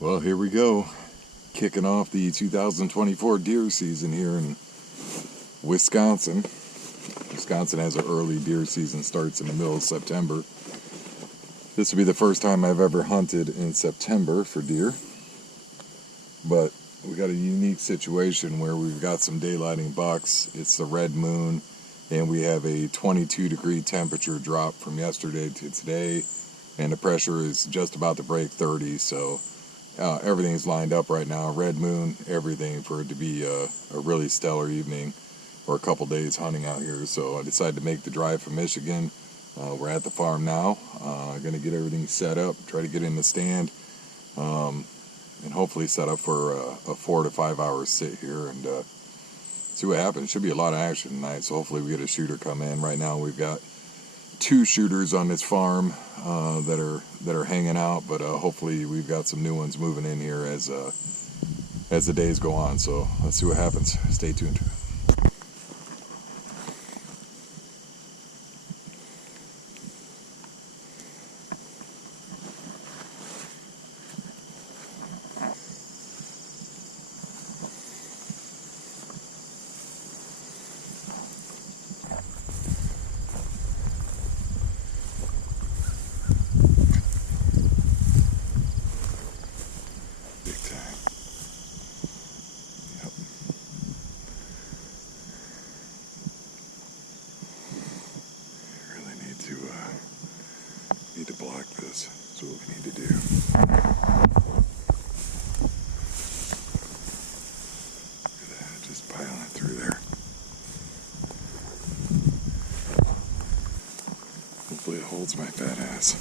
Well, here we go. Kicking off the 2024 deer season here in Wisconsin. Wisconsin has an early deer season, starts in the middle of September. This will be the first time I've ever hunted in September for deer. But we got a unique situation where we've got some daylighting bucks. It's the red moon, and we have a 22-degree temperature drop from yesterday to today, and the pressure is just about to break 30, so everything's lined up right now. Red moon, everything for it to be a really stellar evening or a couple days hunting out here. So I decided to make the drive from Michigan. We're at the farm now. Going to get everything set up, try to get in the stand, and hopefully set up for a 4 to 5 hour sit here and see what happens. Should be a lot of action tonight, so hopefully we get a shooter come in. Right now we've got 2 shooters on this farm that are hanging out, but hopefully we've got some new ones moving in here as the days go on. So let's see what happens. Stay tuned. Need to block this. That's what we need to do. Look at that, just piling through there. Hopefully it holds my fat ass.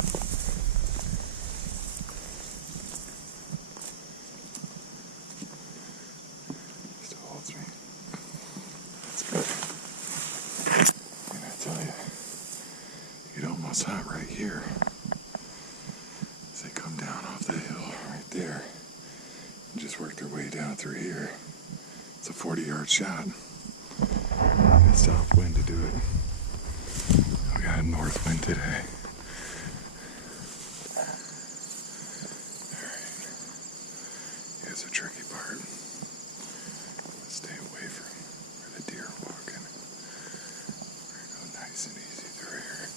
Still holds me. That's good. And I tell you, you'd almost hunt right here. They come down off the hill right there and just work their way down through here. It's a 40-yard shot. Need a south wind to do it. We got a north wind today. Alright. Here's the tricky part. Stay away from where the deer are walking. We're gonna go nice and easy through here.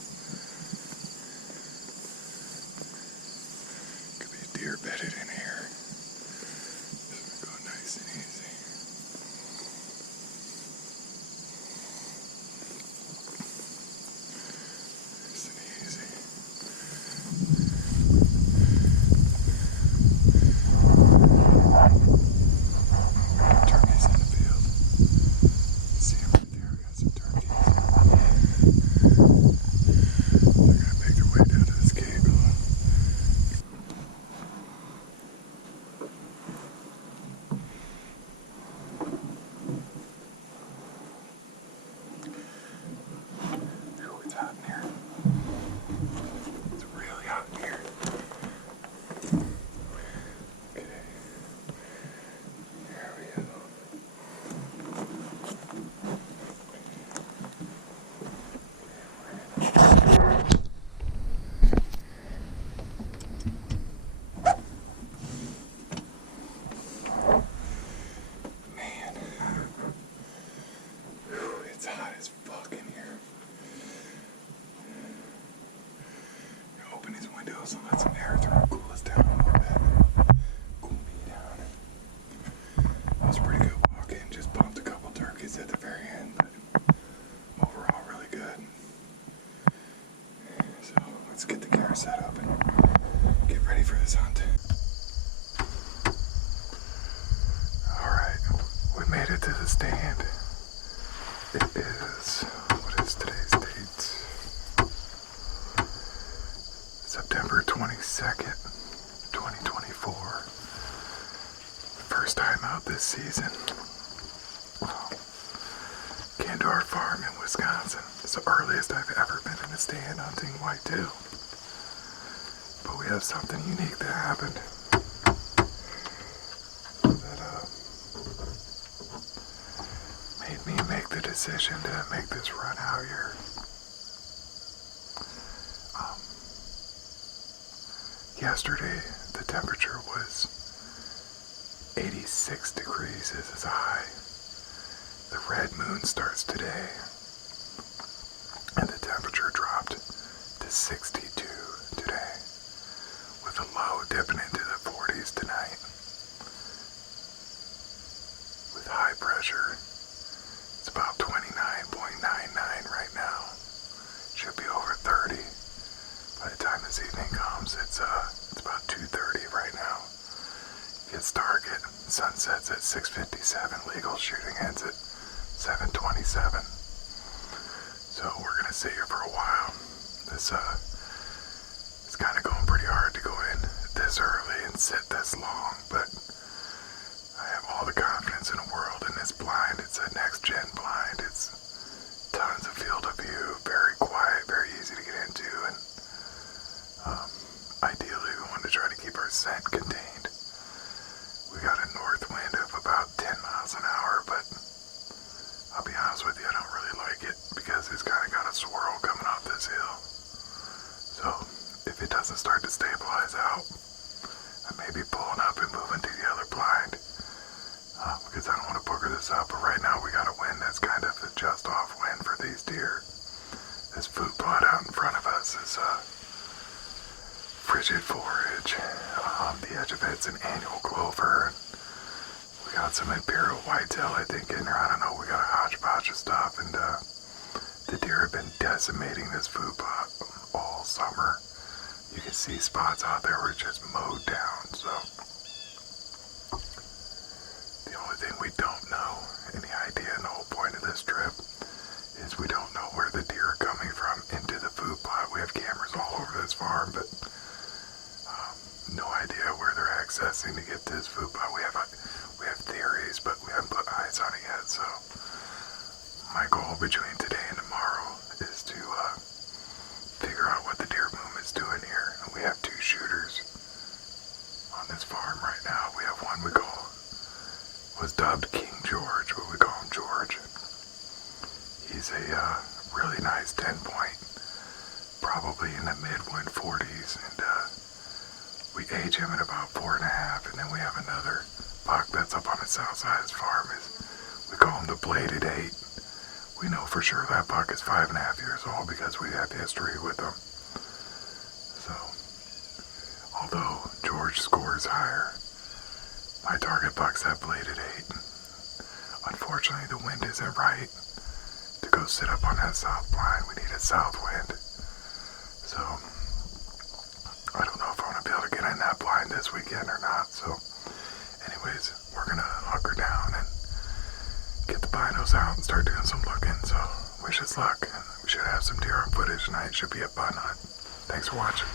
Deer bedded in here. Just gonna go nice and easy. Nice and easy. Turkeys in the field. See them right there. We got some turkeys. They're gonna make their way down to this cave. So let some air through, cool us down a little bit. Cool me down. That was a pretty good walk in. Just bumped a couple turkeys at the very end, but overall really good. So let's get the gear set up and get ready for this hunt. Alright, we made it to the stand. It is, what is today's date? September 22nd, 2024. First time out this season. Came to our farm in Wisconsin. It's the earliest I've ever been in a stand hunting whitetail. But we have something unique that happened. That made me make the decision to make this run out here. Yesterday, the temperature was 86 degrees is its high. The red moon starts today, and the temperature dropped to 62 today, with a low dipping into the 40s tonight. With high pressure, it's about 29.99 right now. Should be over 30 by the time this evening comes. It's about 2:30 right now. Gets dark at sunsets at 6:57. Legal shooting ends at 7:27. So we're gonna sit here for a while. It's kind of going pretty hard to go in this early and sit this long, but I have all the confidence in the world in this blind. It's a next-gen blind. It's tons of field of view, very quiet, very easy to get into, and ideally we want to try to keep our scent contained. We got a north wind of about 10 miles an hour, but I'll be honest with you, I don't really like it because it's kind of got a swirl coming off this hill. So if it doesn't start to stabilize out, I may be pulling up and moving to the other blind because I don't want to booger this up. But right now we got a wind that's kind of a just off wind for these deer. This food plot out in front of us is frigid forage. The edge of it's an annual clover. We got some imperial whitetail, I think, in there. I don't know. We got a hodgepodge of stuff, and the deer have been decimating this food plot all summer. You can see spots out there where it's just mowed down. So the only thing we don't know, and the idea and the whole point of this trip, is we don't know where the deer are coming from into the food plot. We have cameras all over this farm, but no idea where they're accessing to get to this food plot. We have theories, but we haven't put eyes on it yet. So my goal between today and tomorrow is to figure out what the deer movement's doing here. And we have 2 shooters on this farm right now. We have one was dubbed King George, but we call him George. He's a really nice 10-point, probably in the mid-140s, and we age him at about 4.5, and then we have another buck that's up on the south side of his farm. We call him the Bladed 8. We know for sure that buck is 5.5 years old because we have history with him. So, although George scores higher, my target bucks have Bladed 8. Unfortunately, the wind isn't right to go sit up on that south blind. We need a south wind. So, I don't know if I'm going to be able to get in that blind this weekend or not. So, anyways, we're going to hunker down and get the binos out and start doing some looking. So, wish us luck. We should have some deer on footage tonight. Should be a fun hunt. Thanks for watching.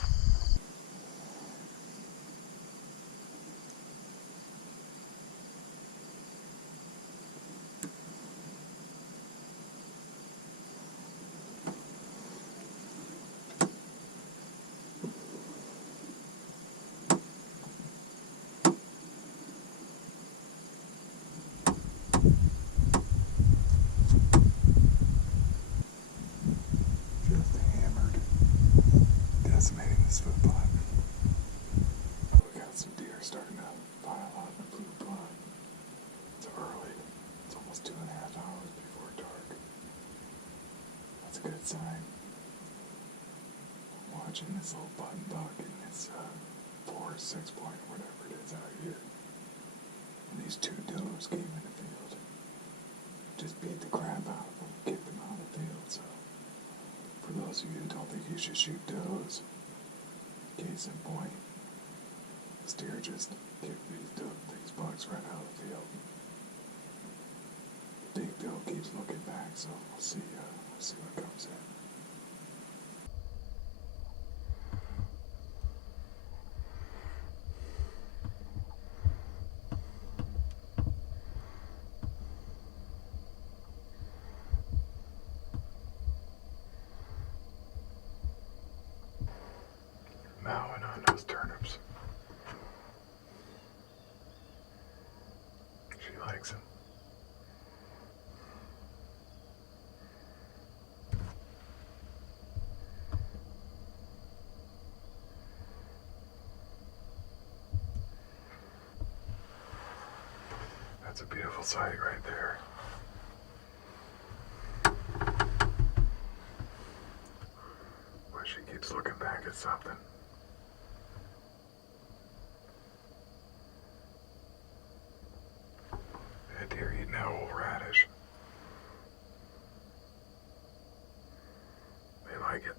Decimating this food plot. We got some deer starting to pile out in the food plot. It's early. It's almost 2.5 hours before dark. That's a good sign. I'm watching this little button buck in this 4 or 6 point or whatever it is out here. And these 2 does came in the field. Just beat the crap out of them, kicked them out of the field. So for those of you who don't think you should shoot does, case in point, this deer just kicked these bucks right out of the field. The big bill keeps looking back, so we'll see what comes in. Mowing on those turnips. She likes them. That's a beautiful sight right there. Where she keeps looking back at something. That deer eating that old radish. They like it.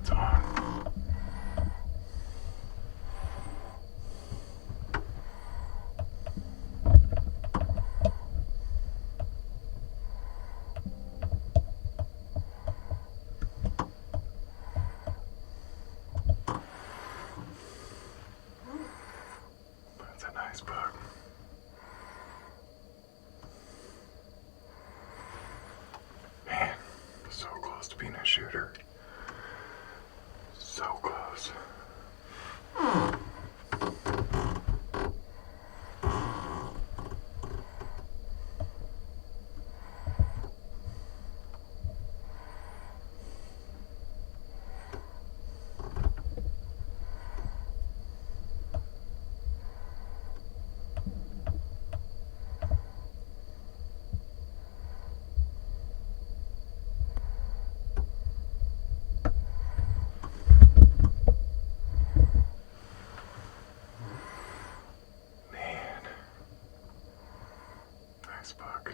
It's on. That's a nice buck. Man, so close to being a shooter. So close. Man, nice buck.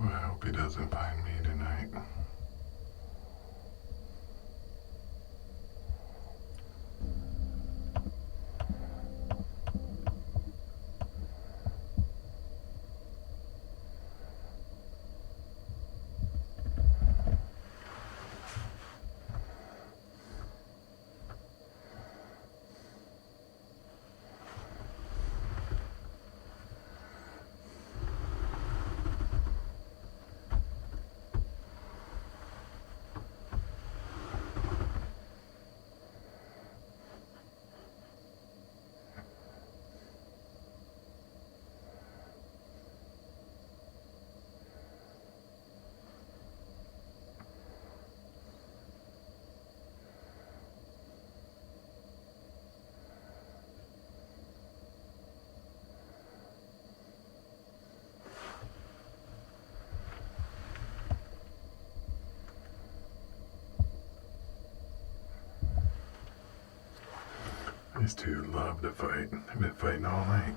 Well, I hope he doesn't find me tonight. These two love to fight. They've been fighting all night.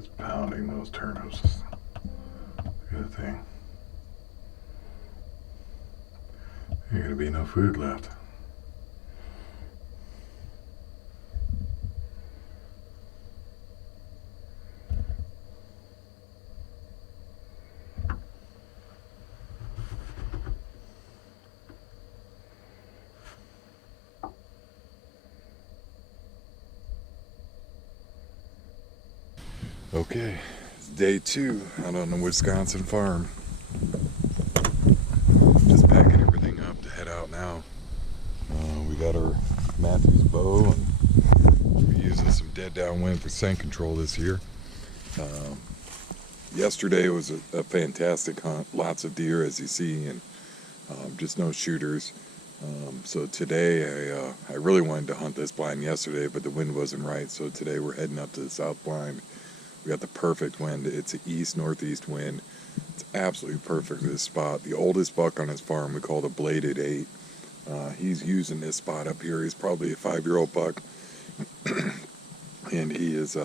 Just pounding those turnips. Is a good thing. Ain't gonna be no food left. Okay, it's day 2 out on the Wisconsin farm. Just packing everything up to head out now. We got our Matthews bow, and we're using some dead downwind for scent control this year. Yesterday was a fantastic hunt, lots of deer as you see, and just no shooters. So today I really wanted to hunt this blind yesterday, but the wind wasn't right, so today we're heading up to the south blind. We got the perfect wind. It's an east-northeast wind. It's absolutely perfect for this spot. The oldest buck on his farm we call the Bladed 8. He's using this spot up here. He's probably a 5-year-old buck. And he is,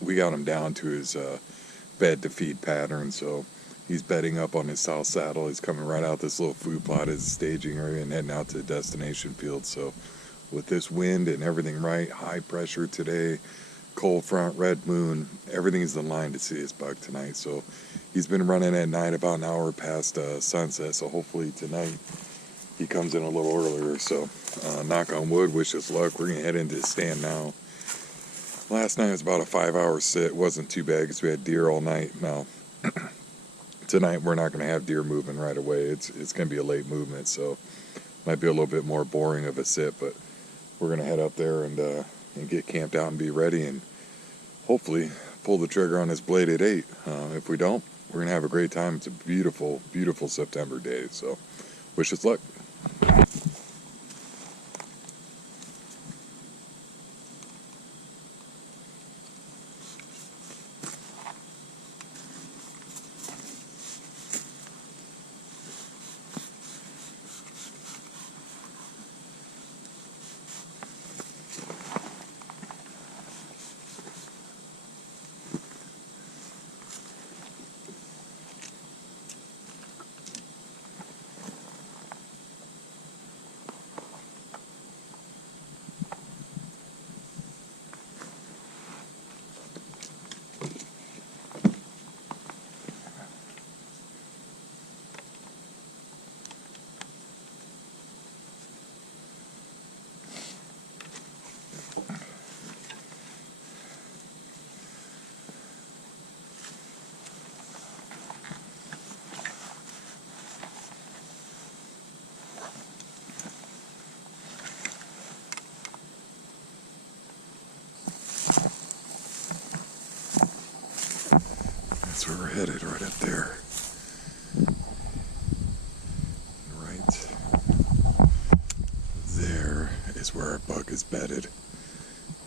we got him down to his bed to feed pattern, so he's bedding up on his south saddle. He's coming right out this little food plot as a staging area and heading out to the destination field. So with this wind and everything right, high pressure today, cold front, red moon, everything's in line to see his buck tonight. So he's been running at night about an hour past sunset, so hopefully tonight he comes in a little earlier. So knock on wood, wish us luck. We're gonna head into the stand now. Last night was about a 5-hour sit. It wasn't too bad because we had deer all night. Now tonight we're not gonna have deer moving right away. It's gonna be a late movement, so might be a little bit more boring of a sit, but we're gonna head up there and get camped out and be ready, and hopefully pull the trigger on this Bladed 8. If we don't, we're gonna have a great time. It's a beautiful, beautiful September day, so wish us luck. That's where we're headed, right up there. Right there is where our buck is bedded.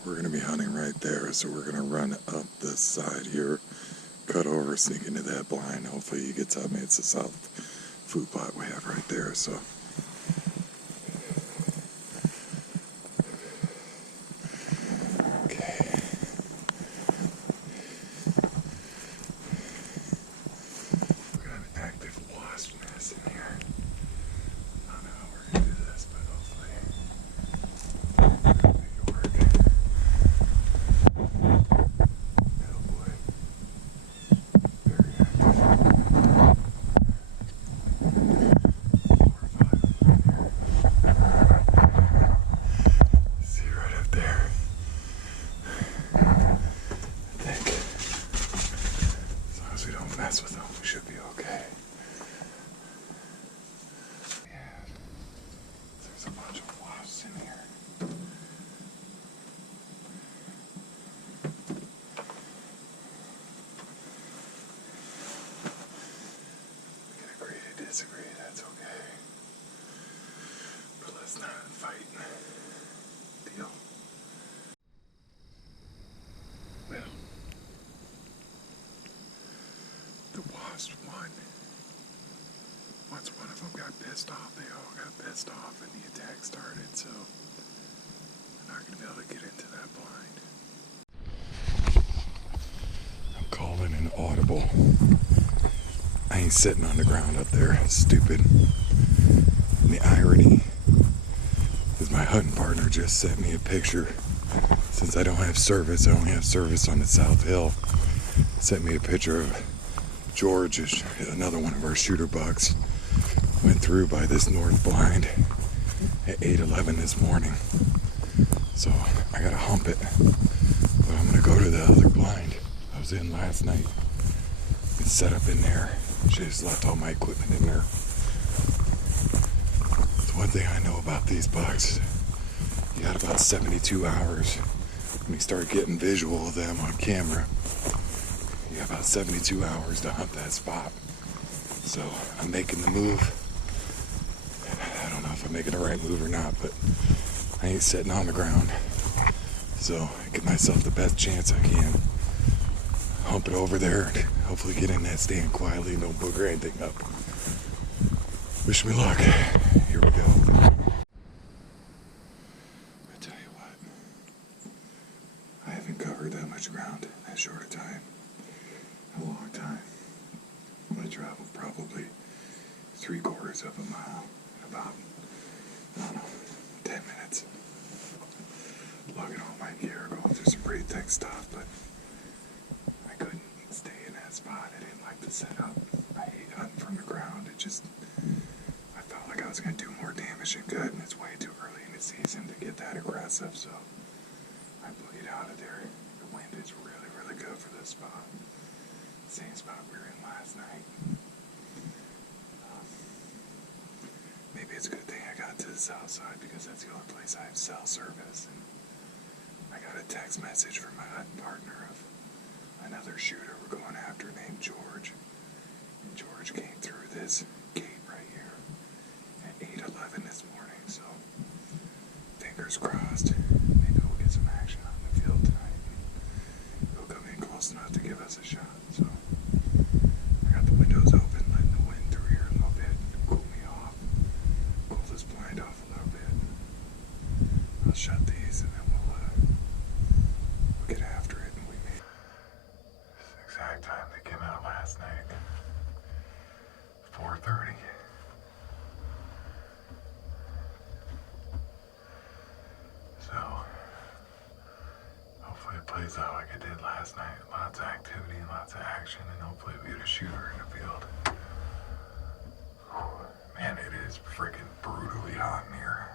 We're going to be hunting right there, so we're going to run up this side here, cut over, sneak into that blind. Hopefully he gets up. It's the south food plot we have right there, so. Mess with them, we should be okay. Yeah, there's a bunch of wasps in here. We can agree to disagree, that's okay. But let's not fight. Deal? Well. The wasps won. Once one of them got pissed off, they all got pissed off and the attack started, so we're not going to be able to get into that blind. I'm inaudible. I ain't sitting on the ground up there. Stupid. And the irony is my hunting partner just sent me a picture. Since I don't have service, I only have service on the South Hill. Sent me a picture of George, another one of our shooter bucks. Went through by this north blind at 8:11 this morning. So I gotta hump it. But I'm gonna go to the other blind I was in last night. It's set up in there. Should just left all my equipment in there. It's one thing I know about these bucks. You got about 72 hours when you start getting visual of them on camera. You got about 72 hours to hunt that spot. So I'm making the move. I don't know if I'm making the right move or not, but I ain't sitting on the ground. So I give myself the best chance I can. Hump it over there and hopefully get in that stand quietly and don't booger anything up. Wish me luck. Here we go. I tell you what, I haven't covered that much ground in that short a time. A long time. I traveled probably 3/4 of a mile in about, I don't know, 10 minutes. Lugging all my gear, going through some pretty thick stuff, but I couldn't stay in that spot. I didn't like the setup. I hate hunting from the ground. I felt like I was going to do more damage than good, and it's way too early in the season to get that aggressive, so I bleed out of there. The wind is really, really good for this spot. Same spot we were in last night. Maybe it's a good thing I got to the south side because that's the only place I have cell service. And I got a text message from my hunting partner of another shooter we're going after named George. And George came through this gate right here at 8:11 this morning. So fingers crossed. Maybe we'll get some action out in the field tonight. He'll come in close enough to give us a shot. So I got the windows open, letting the wind through here a little bit, cool me off, cool this blind off a little bit. I'll shut these and then we'll get after it. And we made this exact time they came out last night, 4:30. So hopefully it plays out like it did last night. Lots of activity, lots of action, and hopefully we get a shooter in the field. Man, it is freaking brutally hot in here.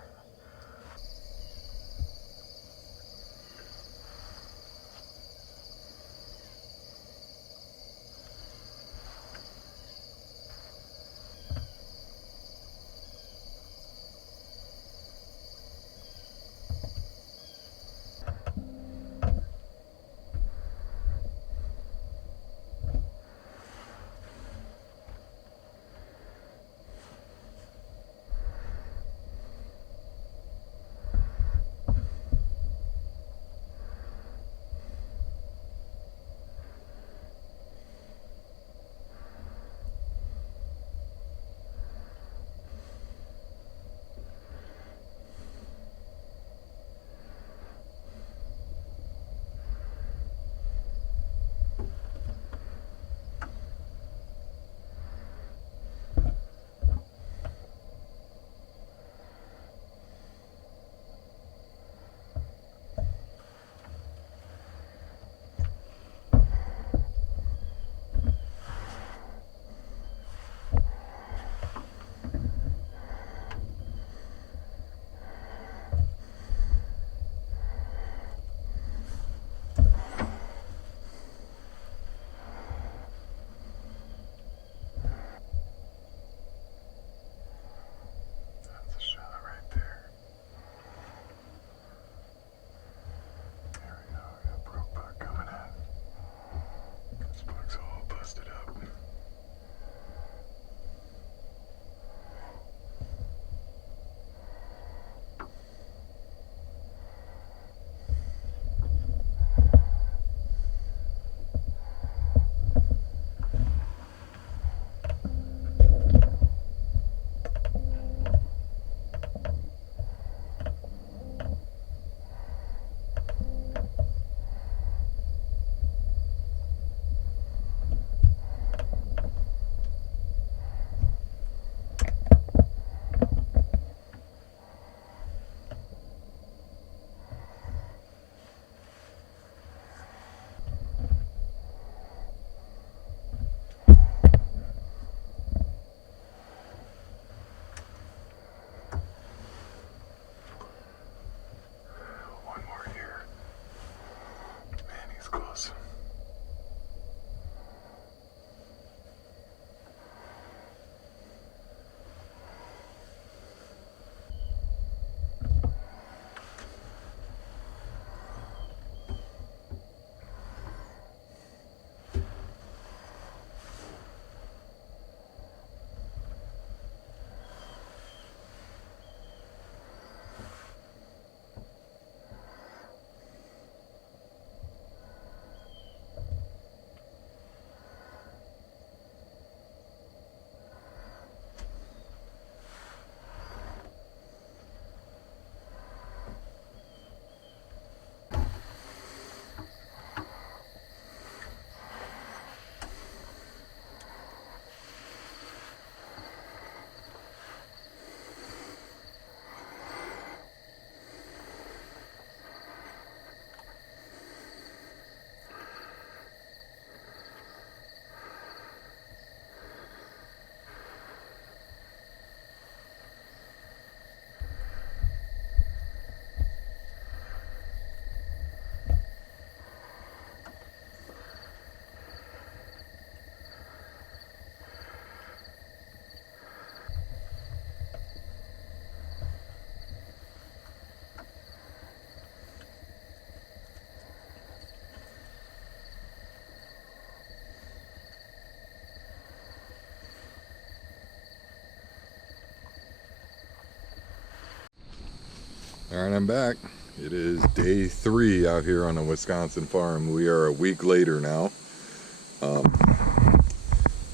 Alright, I'm back. It is day 3 out here on a Wisconsin farm. We are a week later now.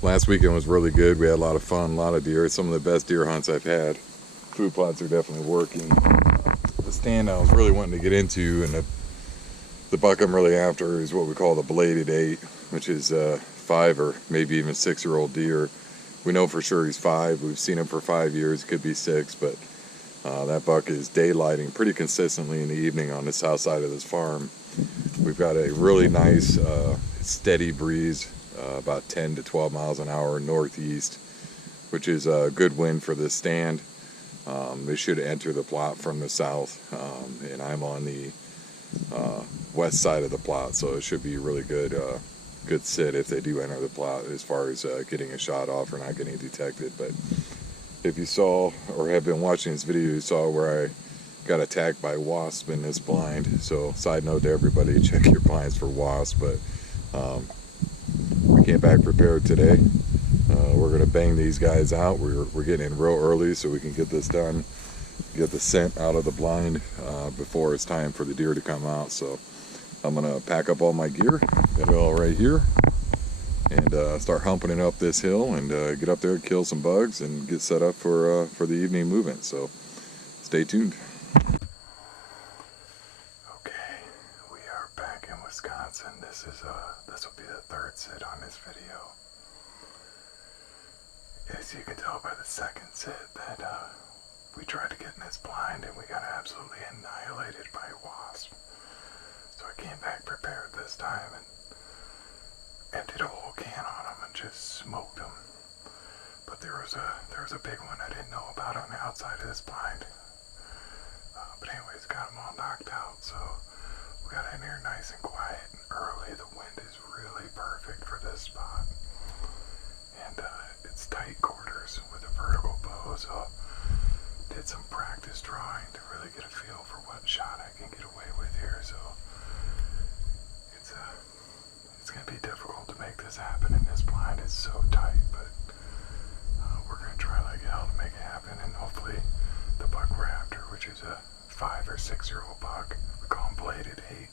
Last weekend was really good. We had a lot of fun, a lot of deer. Some of the best deer hunts I've had. Food plots are definitely working. The stand I was really wanting to get into, and the buck I'm really after, is what we call the bladed 8, which is 5 or maybe even 6-year-old deer. We know for sure he's 5. We've seen him for 5 years. Could be 6, but that buck is daylighting pretty consistently in the evening on the south side of this farm. We've got a really nice steady breeze, about 10 to 12 miles an hour northeast, which is a good wind for this stand. They should enter the plot from the south, and I'm on the west side of the plot, so it should be really good sit if they do enter the plot as far as getting a shot off or not getting detected. But if you saw or have been watching this video, you saw where I got attacked by wasp in this blind. So side note to everybody, check your blinds for wasps. But we came back prepared today. We're going to bang these guys out. We're getting in real early so we can get this done, get the scent out of the blind before it's time for the deer to come out. So I'm going to pack up all my gear, get it all right here, and start humping it up this hill and get up there, kill some bugs, and get set up for the evening movement. So stay tuned. Okay, we are back in Wisconsin. This will be the 3rd sit on this video. As you can tell by the 2nd sit that we tried to get in this blind and we got absolutely annihilated by wasps. So I came back prepared this time and emptied a whole can on them and just smoked them. But there was a big one I didn't know about on the outside of this blind. But anyways, got them all knocked out. So we got in here nice and quiet and early. The wind is really perfect for this spot. And it's tight quarters with a vertical bow. So did some practice drawing to really get a feel for what shot I can get away with here. So it's going to be difficult to make this happen in this blind. It's so tight, but we're going to try like hell to make it happen, and hopefully the buck we're after, which is a 5 or 6-year-old buck, we call him bladed 8.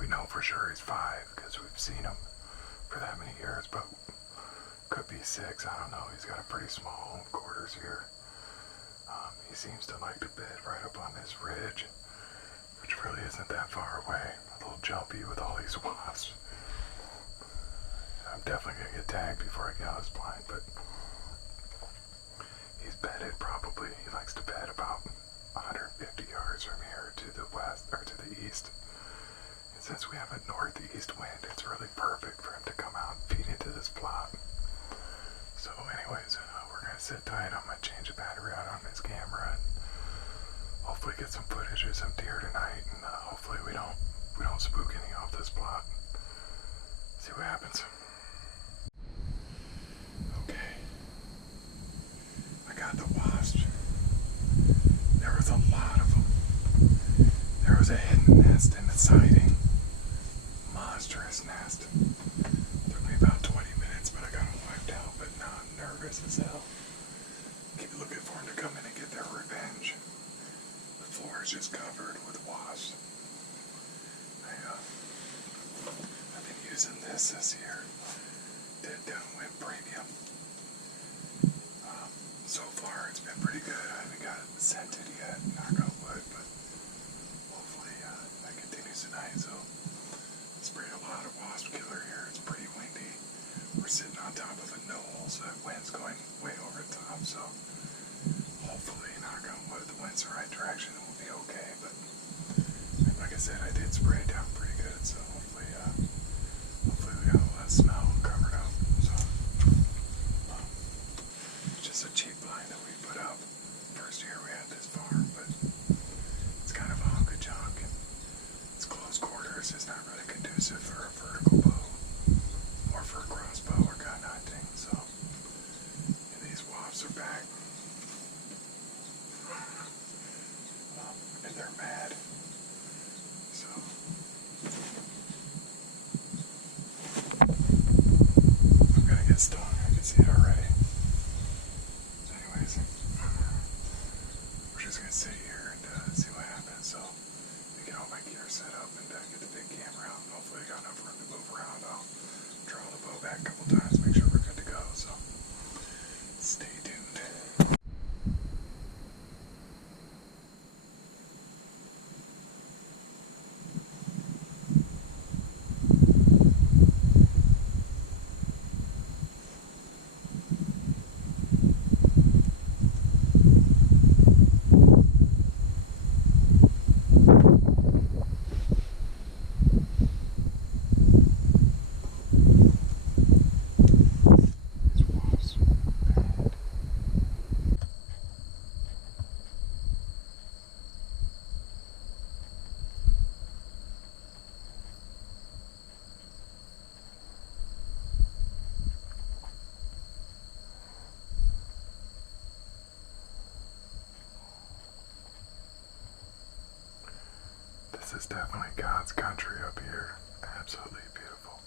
We know for sure he's 5 because we've seen him for that many years, but could be 6, I don't know. He's got a pretty small quarters here. He seems to like to bed right up on this ridge, which really isn't that far away. A little jumpy with all these wasps. I'm definitely going to get tagged before I get out of this blind, but he's bedded probably. He likes to bed about 150 yards from here to the west, or to the east. And since we have a northeast wind, it's really perfect for him to come out and feed into this plot. So anyways, we're going to sit tight. I'm going to change the battery out on this camera and hopefully get some footage of some deer tonight, and hopefully we don't spook any off this plot. See what happens. Okay, I got the wasps. There was a lot of them. There was a hidden nest in the siding. Monstrous nest. Took me about 20 minutes, but I got them wiped out. But now I'm nervous as hell. Keep looking for them to come in and get their revenge. The floor is just covered with wasps. I've been using this year. Dead Downwind Premium. So far it's been pretty good. I haven't got it scented yet, knock on wood, but hopefully that continues tonight. So I sprayed a lot of wasp killer here. It's pretty windy. We're sitting on top of a knoll, so that wind's going way over the top. So hopefully, knock on wood, the wind's the right direction and we'll be okay. But like I said, I did spray it down pretty good, so hopefully we got all that smell covered up. So it's just a cheap blind that we put up. First year we had this farm, but it's kind of a hunk of junk and it's close quarters. It's not really conducive for a vertical bow or for a crossbow or gun hunting. So, and these wasps are back. And they're mad. So This is definitely God's country up here. Absolutely beautiful.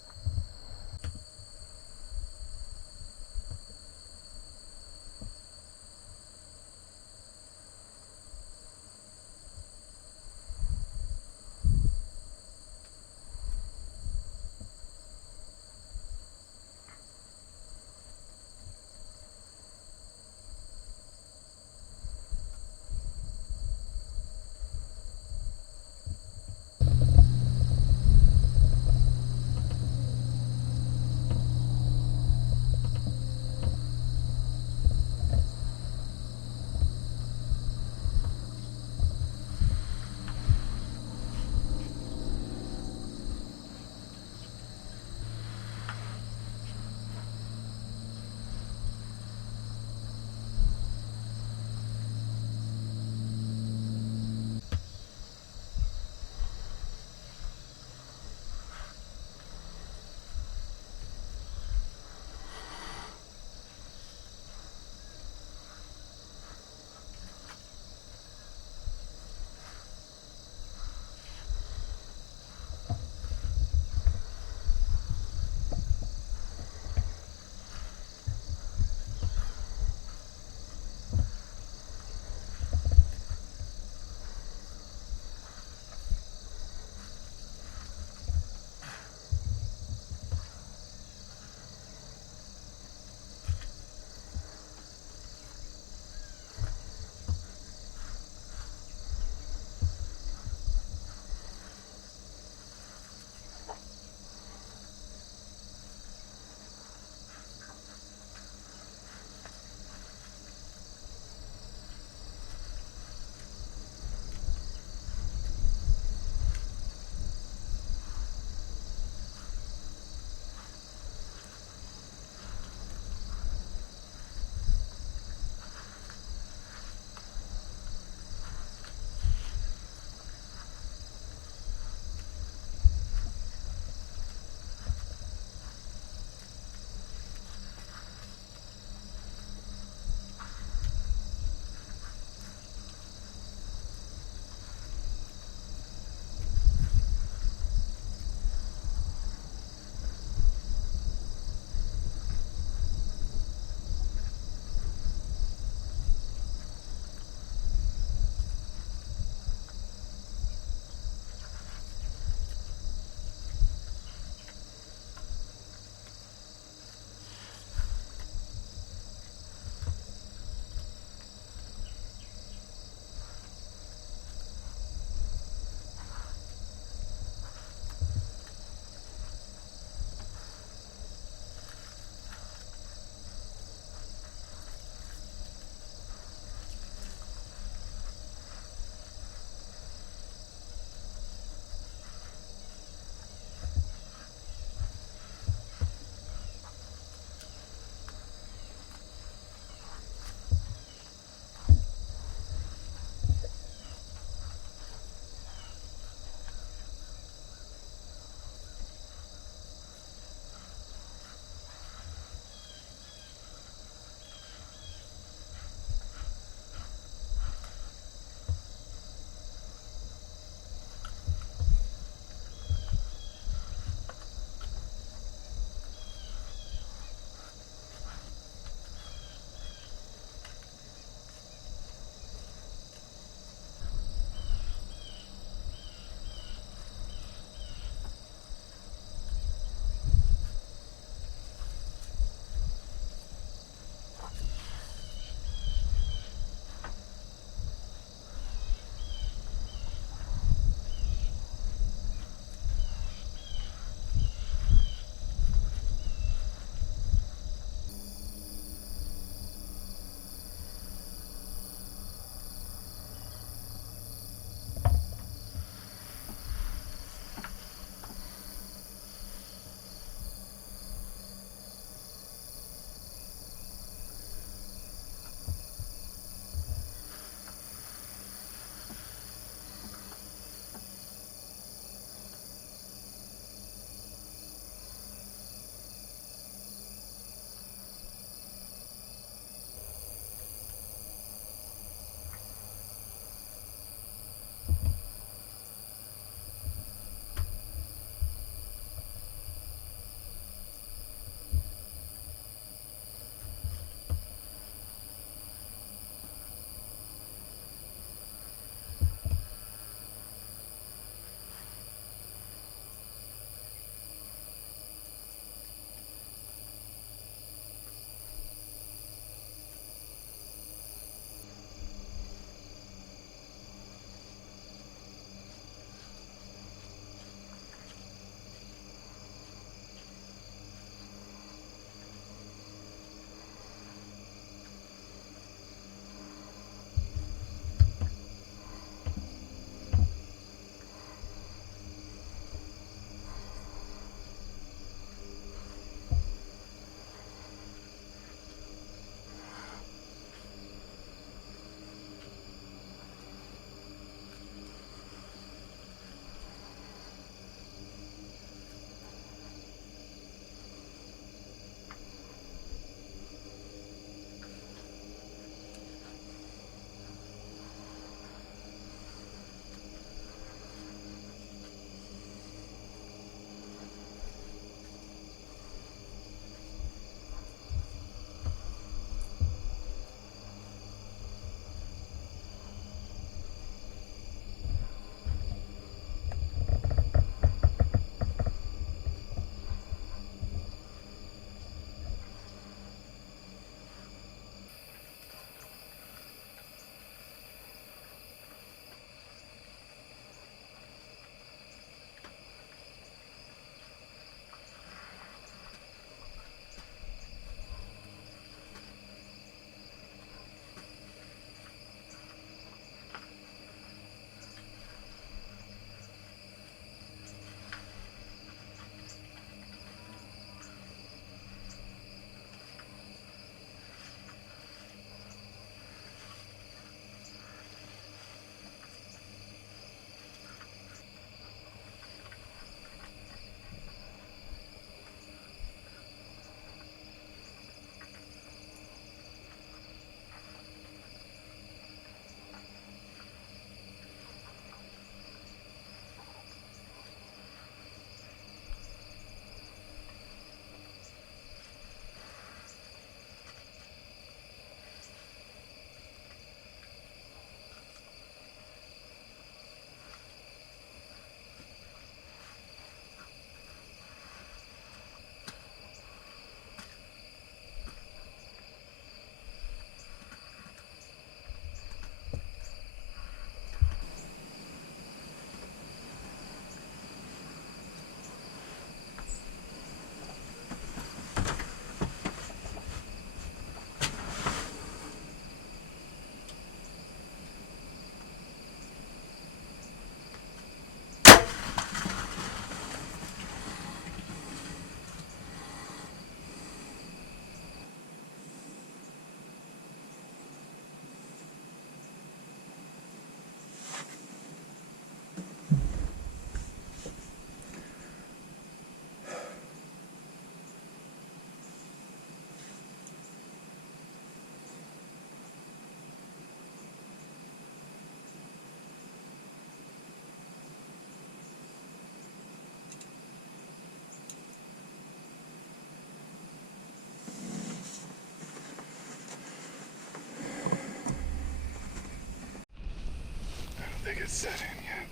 it's set in yet.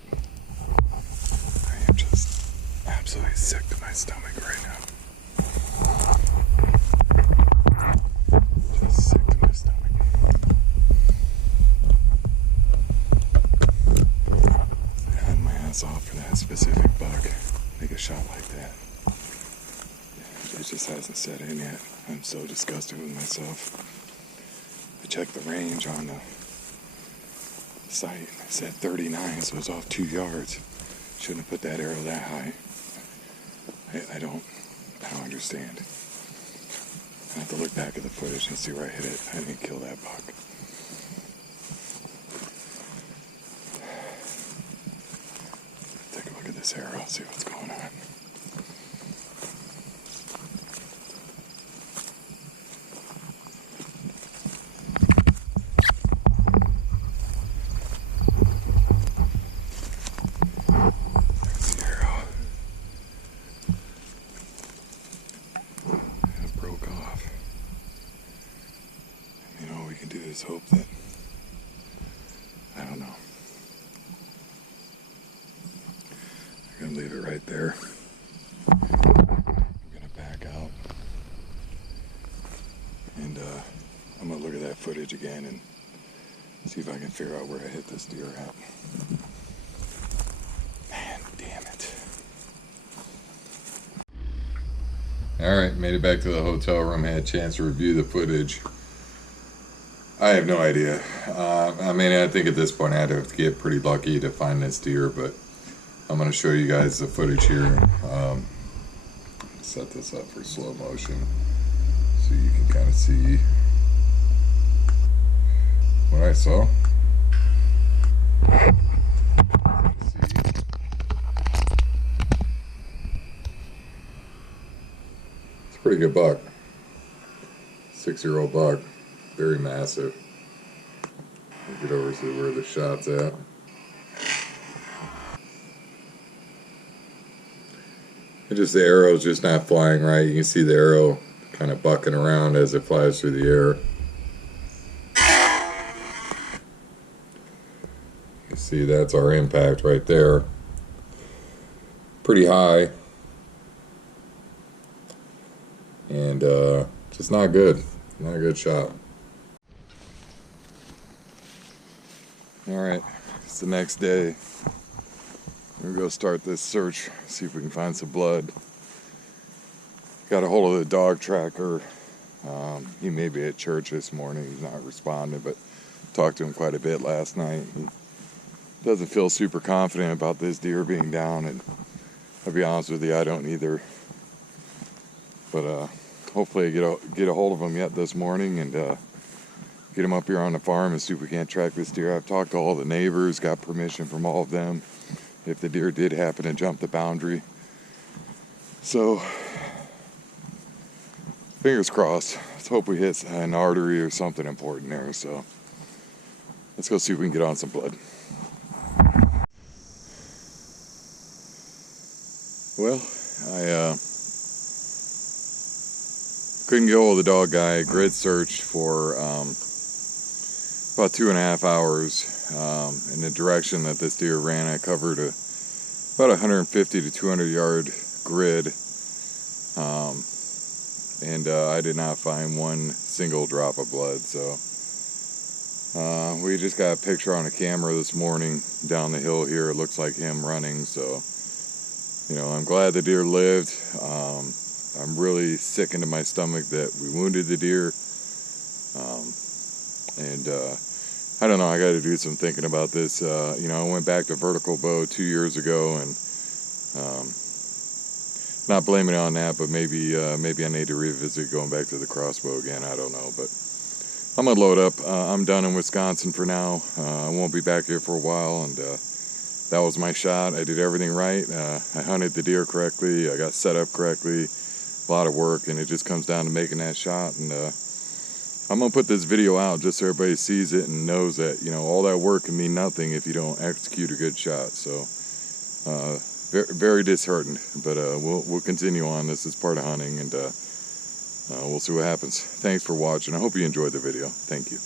I am just absolutely sick to my stomach right now. Just sick to my stomach. I had my ass off for that specific buck. Make a shot like that. It just hasn't set in yet. I'm so disgusted with myself. I checked the range on the site. It said 39, so it was off 2 yards. Shouldn't have put that arrow that high. I don't understand. I have to look back at the footage and see where I hit it. I didn't kill that buck. Take a look at this arrow, see what's going on. Just hope that, I don't know. I'm gonna leave it right there. I'm gonna back out and I'm gonna look at that footage again and see if I can figure out where I hit this deer at. Man, damn it. Alright, made it back to the hotel room, had a chance to review the footage. I have no idea. I mean, I think at this point I'd have to get pretty lucky to find this deer, but I'm going to show you guys the footage here. Set this up for slow motion so you can kind of see what I saw. It's a pretty good buck. 6-year-old buck. Very massive. We'll get over to where the shot's at. And just the arrow's just not flying right. You can see the arrow kind of bucking around as it flies through the air. You see that's our impact right there. Pretty high. And just not good. Not a good shot. Alright, it's the next day. We're gonna go start this search, see if we can find some blood. Got a hold of the dog tracker. He may be at church this morning, he's not responding, but talked to him quite a bit last night. He doesn't feel super confident about this deer being down, and I'll be honest with you, I don't either. But hopefully I get a hold of him yet this morning and get him up here on the farm and see if we can't track this deer. I've talked to all the neighbors, got permission from all of them if the deer did happen to jump the boundary. So, fingers crossed. Let's hope we hit an artery or something important there. So, let's go see if we can get on some blood. Well, I couldn't get hold of the dog guy. Grid searched for about 2.5 hours in the direction that this deer ran. I covered about 150 to 200 yard grid, and I did not find one single drop of blood. So we just got a picture on a camera this morning down the hill here. It looks like him running. So, you know, I'm glad the deer lived. I'm really sick into my stomach that we wounded the deer. I don't know, I got to do some thinking about this. You know, I went back to vertical bow 2 years ago, and not blaming it on that, but maybe I need to revisit going back to the crossbow again. I don't know, but I'm gonna load up. I'm done in Wisconsin for now. I won't be back here for a while, and that was my shot. I did everything right. I hunted the deer correctly. I got set up correctly. A lot of work, and it just comes down to making that shot. And I'm gonna put this video out just so everybody sees it and knows that, you know, all that work can mean nothing if you don't execute a good shot. So very, very disheartened, but we'll continue on. This is part of hunting, and we'll see what happens. Thanks for watching. I hope you enjoyed the video. Thank you.